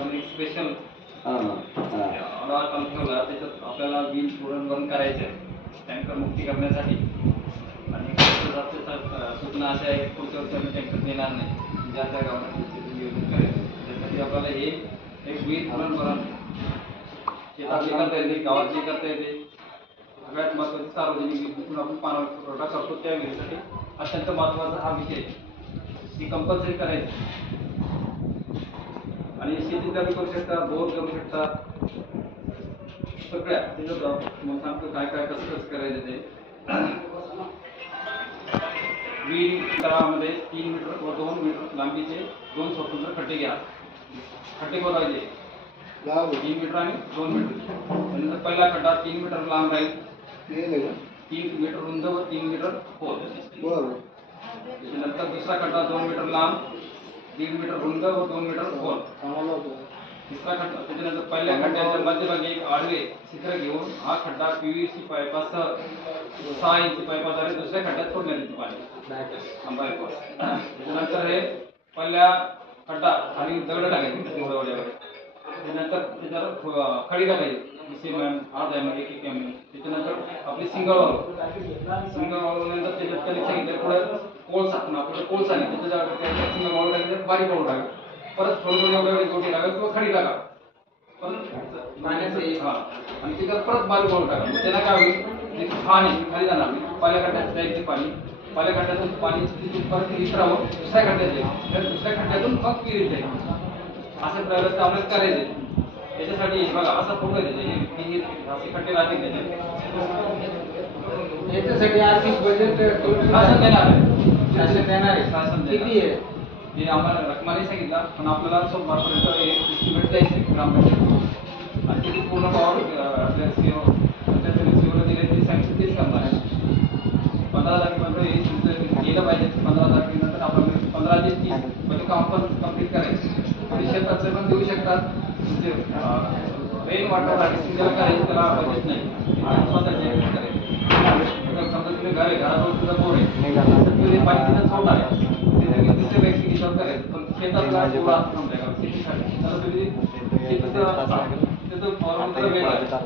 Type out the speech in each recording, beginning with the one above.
आपण एक स्पेशल काम ठेवला, त्याच्यात आपल्याला वीज पुरवठा करायचं आहे टँकर मुक्ती करण्यासाठी. आणि सूचना अशा आहे पुढच्या वर्षी आम्ही टँकर देणार नाही, ज्या त्या गावांना नियोजन करायचं. त्यासाठी आपल्याला हे एक वीज पुरवठा शेतातली करता येते, गावातली करता येते. सगळ्यात महत्त्वाची सार्वजनिक वीज आपण पाणी पुरवठा करतो, त्या विषयासाठी अत्यंत महत्त्वाचा हा विषय ती कंपल्सरी करायची. आणि शेतीला करू शकता, बोर करू शकता, सगळ्या त्याच्यात मग सांगतो काय काय कसं कसं करायचं ते. वीज तळामध्ये 3 मीटर व 2 मीटर लांबीचे 2 स्वतंत्र खड्डे घ्या. खड्डे खोदायचे 3 मीटर आणि 2 मीटर. त्यानंतर पहिला खड्डा 3 मीटर लांब राहील, 3 मीटर रुंद व 3 मीटर खोल. त्यानंतर दुसरा खड्डा 2 मीटर लांब, 1.5 मीटर रुंद व 2 मीटर खोल. तिसरा खड्डा त्याच्यानंतर पहिल्या खड्ड्याच्या मध्यभागी एक आडवे छिद्र घेऊन हा खड्डा PVC पाईपासह 6 इंच पाईपाद्वारे दुसऱ्या खड्ड्यात सोडण्यात येते पाणी. त्याच्यानंतर हे पहिल्या खड्डा आणि दगड टाकायचे त्याच्यानंतर त्याच्यावर खडी टाकायची अर्धा mm 1 mm. त्याच्यानंतर आपली सिंगल वाळवल्यानंतर त्याच्यात कनेक्शन घेतलं पुढे कोळसा आपल्याला कोळसा नाही त्याच्या सिंगल वाळू टाकायचं, बारीक वाळू टाकायचं, परत थोडी एवढ्या गोटी टाका किंवा खडी टाका, परत पाण्याचं आणि त्याच्यात परत बारीक वाळू टाका. त्याला काय होईल, पाणी खाली जाणार नाही, पहिल्या खड्ड्यात जायचे पाणी, पहिल्या खड्ड्यातून पाणी तिथून परत विसरावं, दुसऱ्या खड्ड्यात जाईल, दुसऱ्या खड्ड्यातून मग विहिरीत जाईल. असं प्रयत्न आपल्याला करायचे. त्याच्यासाठी बघा असा फोटो द्यायचे असे खड्डे राहतील याच्यासाठी आर्थिक बजेट शासन देणार आहे. शासन किती आहे हे आम्हाला रकमाने सांगितलं, पण आपल्याला सोमवारपर्यंत एक एस्टिमेट द्यायचं ग्रामपंचायत आणि त्याची पूर्ण पावर आपल्या सीओला दिले ते सांगितलं तेच करणार आहे. 15 तारखेपर्यंत हे तुमचं गेलं पाहिजे. 15 तारखेनंतर आपण 15 ते 30 म्हणजे काम पण कम्प्लीट करायचं. शेतातले पण देऊ शकतात, म्हणजे रेन वॉटर हार्वेस्टिंग ज्याला करायचं त्याला बजेट नाही, स्वतःचे करायचं. समजा तुम्ही घर आहे, घराजवळ तुझा बोर आहे, तर तुम्ही पाणी तिथं सोडणार आहे, ते दुसऱ्या व्यक्ती विचार करायचं. पण शेतातला जेवढा समजा का शेतीसाठी त्याला तुम्ही त्याचं फॉर्म वेगळं.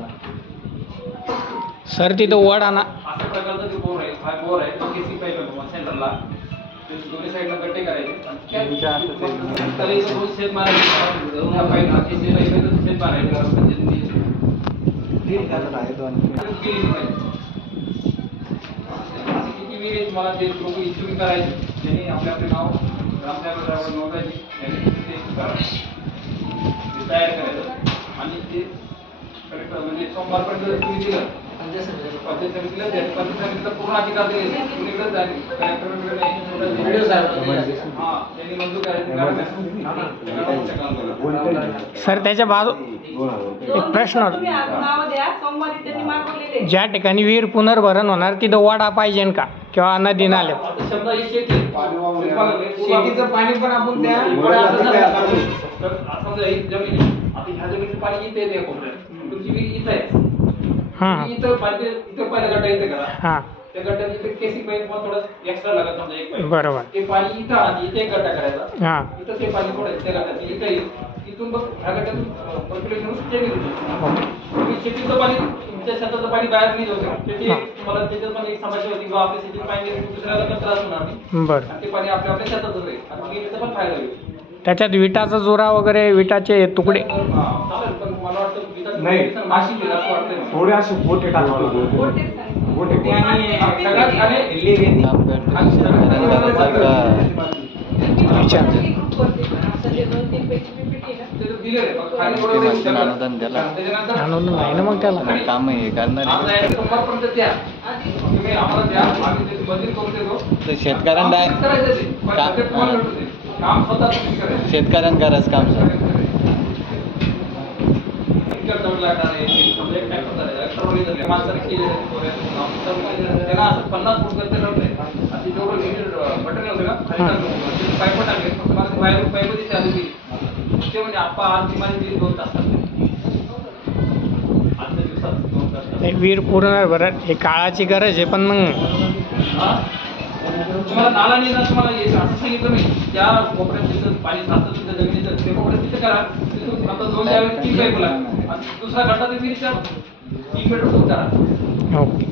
सर तिथं वड आणा अशा प्रकारचा जो बोर आहे, हा बोर आहे तो केसी पाईप आहे सेंटरला, दोन्ही साईडला गड्डे करायचे आणि रोज शेत मारायचं, शेत मारायचं किती विहीर तुम्हाला ते लोक इच्छुक करायचे, त्यांनी आपले आपले नाव ग्रामसाहेबांवर नोंदायचे, त्यांनी तयार करायचं आणि ते कलेक्टर म्हणजे सोमवारपर्यंत तुम्ही दिलं पंचायत समितीला पूर्ण अधिकार दिले. कुणीकडे जाईल त्यांनी मंजूर करायचं. सर त्याच्या बाजू एक प्रश्न, ज्या ठिकाणी विहीर पुनर्भरण होणार तिथं वडा पाहिजे का किंवा नदी नाले? शेतीचं पाणी पण आपण त्या जमीन आता ह्या जमिनीचं पाणी इथे येते कोपऱ्यात, तुमची विहीर इथं आहे, इथं पाणी इथं पहिला गड्डा येते करा, त्या गड्ड्यात इथे केसी पाईप थोडं एक्स्ट्रा लागत समजा एक पाईप, बरोबर ते पाणी इथं आणि इथे एक गड्डा करायचा, इथं ते पाणी सोडायचं त्या गड्ड्यात इथं येईल, इथून बघ ह्या गड्ड्यातून पर्क्युलेशन जमीन तुम्ही शेतीचं पाणी तुमच्या शेताचं पाणी बाहेर नाही जाऊ शकत. त्याची मला त्याच्यात पण एक समस्या होती किंवा आपल्या शेतीचं पाणी दुसऱ्याला पण त्रास होणार नाही, बरं, आणि ते पाणी आपल्या आपल्या शेतातच राहील आणि त्याचा पण फायदा होईल. त्याच्यात विटाचा जोरा वगैरे विटाचे तुकडे चालेल, पण मला वाटतं नाही अशी असं वाटतं थोडे असे बोटे टाकावे, बोटे आणि सगळ्यात अनुदान द्यायला नाही ना मग त्याला काम आहे करणार शेतकऱ्यांना शेतकऱ्यांकरच काम त्यांना असं 50 फूट करते ठरवलंय आणि जेवढं मटेरियल होतं का पाईप टाकले फक्त बाहेर पाईपची चालू केली ते म्हणजे आप्पा आज माझी 2 तास आजच्या दिवसात 2 तास वीर पूर्ण बरं हे काळाची गरज आहे. पण मग तुम्हाला नाला नाही ना तुम्हाला असं सांगितलं मी त्या कोपऱ्यात जिथं पाणी साचतं तुमच्या जमिनीचं ते कोपऱ्यात तिथे करा. आता 2 पाईप लागतात आणि दुसरा खड्डा तुम्ही विचार 3 मीटर दूर करा. ओके.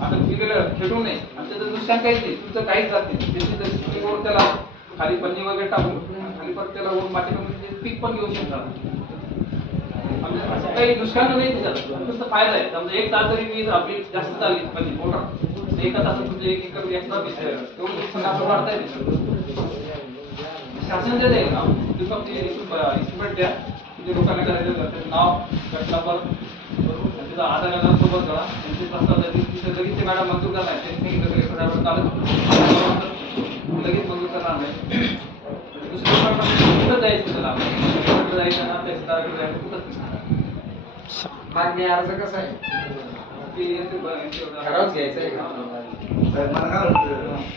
आता तिकडे खेळू नये आणि त्याचं नुकसान काहीच नाही, तुमचं काहीच जात नाही. त्याची वर त्याला खाली पन्नी वगैरे टाकून खाली परत त्याला वर मातीमध्ये पीक पण घेऊ शकतात. म्हणजे असं काही नुकसान नाही त्याच्यात, फक्त फायदा आहे. समजा 1 तास जरी वीज आपली जास्त चालली म्हणजे मोटर, तर 1 तासात तुमचं 1 एकर एक्स्ट्रा वीज तयार होतं. तेवढं नुकसान आपण वाढता येते. शासन देत आहे ना, तुम्ही फक्त इस्टिमेट द्या, म्हणजे लोकांना करायचं त्याचं नाव, गट नंबर, त्याचा आधार नंबर सोबत करा, त्यांचे प्रस्ताव द्या. तिथे लगेच ते मॅडम मंजूर करणार आहे. त्यांनी सांगितलं एखाद्यावर चालत लगेच मंजूर करणार नाही. दुसऱ्या लोकांना कुठं जायचं त्याला, कुठं जायचं ना तहसीलदाराकडे जायचं कुठंच नाही. मागणी अर्ज कसा आहे? ते ठरावच घ्यायचा आहे का? साहेब, मला काय वाटतं